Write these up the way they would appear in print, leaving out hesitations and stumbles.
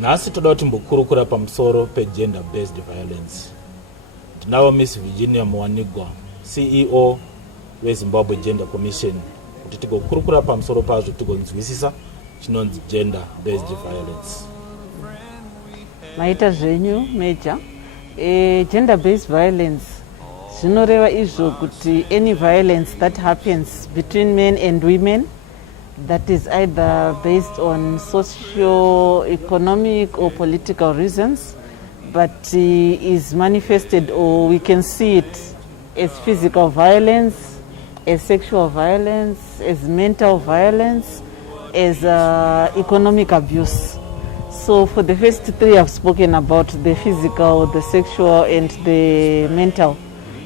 Nhasi toda kuti mbokurukura pamusoro gender based violence. Tinavo Miss Virginia Muwanigwa, CEO weZimbabwe Gender Commission, kuti tigokurukura pamusoro pazvo tigonzwisisa chinonzi gender based violence. Maita zvenyu Major. Gender based violence zvinoreva izvo kuti any violence that happens between men and women that is either based on socio-economic or political reasons, but is manifested, or we can see it as physical violence, as sexual violence, as mental violence, as economic abuse. So for the first three I've spoken about, the physical, the sexual and the mental.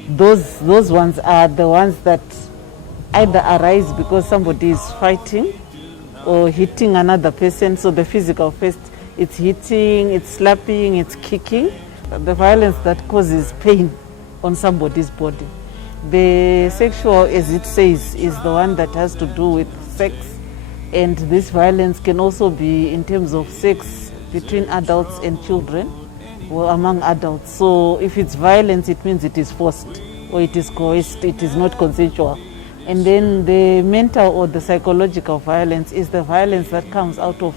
Those ones are the ones that either arise because somebody is fighting or hitting another person. So the physical first, it's hitting, it's slapping, it's kicking. The violence that causes pain on somebody's body. The sexual, as it says, is the one that has to do with sex. And this violence can also be in terms of sex between adults and children or among adults. So if it's violence, it means it is forced or it is coerced, it is not consensual. And then the mental or the psychological violence is the violence that comes out of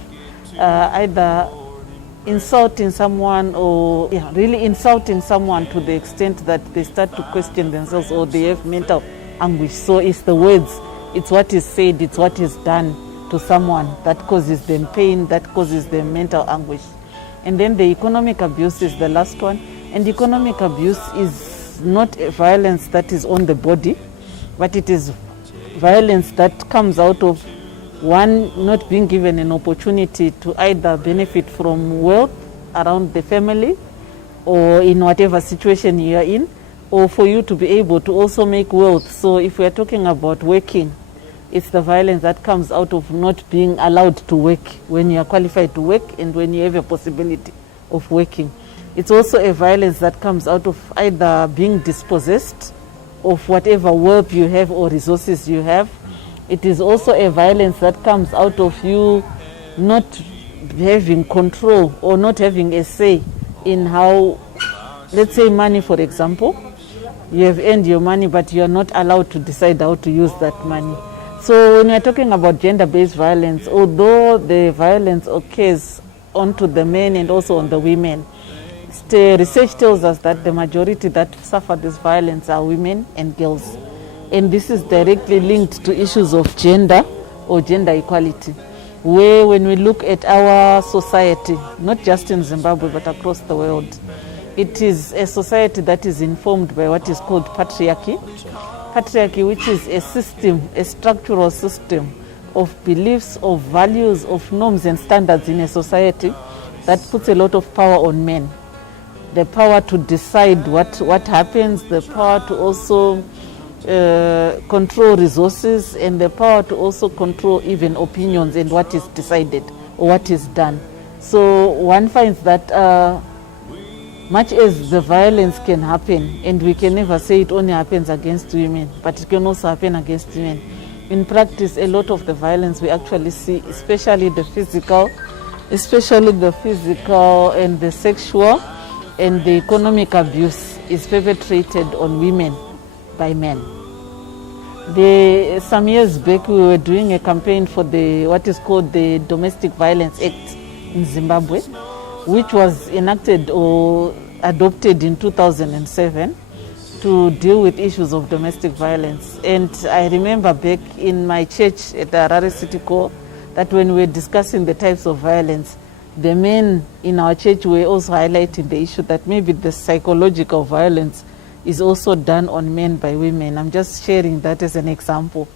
either insulting someone or really insulting someone to the extent that they start to question themselves or they have mental anguish. So it's the words, it's what is said, it's what is done to someone that causes them pain, that causes them mental anguish. And then the economic abuse is the last one. And economic abuse is not a violence that is on the body, but it is violence that comes out of one not being given an opportunity to either benefit from wealth around the family or in whatever situation you are in, or for you to be able to also make wealth. So if we are talking about working, it's the violence that comes out of not being allowed to work when you are qualified to work and when you have a possibility of working. It's also a violence that comes out of either being dispossessed of whatever wealth you have or resources you have. It is also a violence that comes out of you not having control or not having a say in how, let's say money for example, you have earned your money but you are not allowed to decide how to use that money. So when we are talking about gender-based violence, although the violence occurs onto the men and also on the women, the research tells us that the majority that suffer this violence are women and girls. And this is directly linked to issues of gender or gender equality, where when we look at our society, not just in Zimbabwe but across the world, it is a society that is informed by what is called patriarchy. Patriarchy, which is a system, a structural system of beliefs, of values, of norms and standards in a society that puts a lot of power on men. The power to decide what happens, the power to also control resources, and the power to also control even opinions and what is decided or what is done. So one finds that much as the violence can happen, and we can never say it only happens against women, but it can also happen against men. In practice, a lot of the violence we actually see, especially the physical and the sexual and the economic abuse, is perpetrated on women by men. Some years back, we were doing a campaign for what is called the Domestic Violence Act in Zimbabwe, which was enacted or adopted in 2007 to deal with issues of domestic violence. And I remember back in my church at the Harare City Core that when we were discussing the types of violence, the men in our church were also highlighting the issue that maybe the psychological violence is also done on men by women. I'm just sharing that as an example,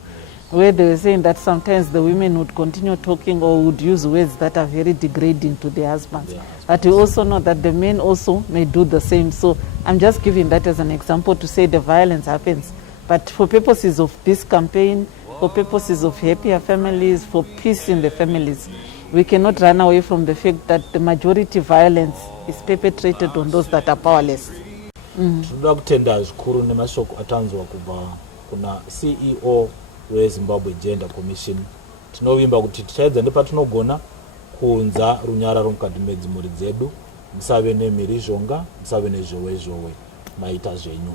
where they were saying that sometimes the women would continue talking or would use words that are very degrading to their husbands. Yeah. But we also know that the men also may do the same. So I'm just giving that as an example to say the violence happens. But for purposes of this campaign, for purposes of happier families, for peace in the families, we cannot run away from the fact that the majority violence is perpetrated on those that are powerless. Tinoda kutenda zvikuru nemashoko atanzwa kubva kuna CEO weZimbabwe Gender Commission. Tinovimba kuti tichaedza nepatinogona kuunza runyara rumukati medzimuri dzedu. Musave nemirizhonga, musave nezhowe zhowe, maita zvenyu.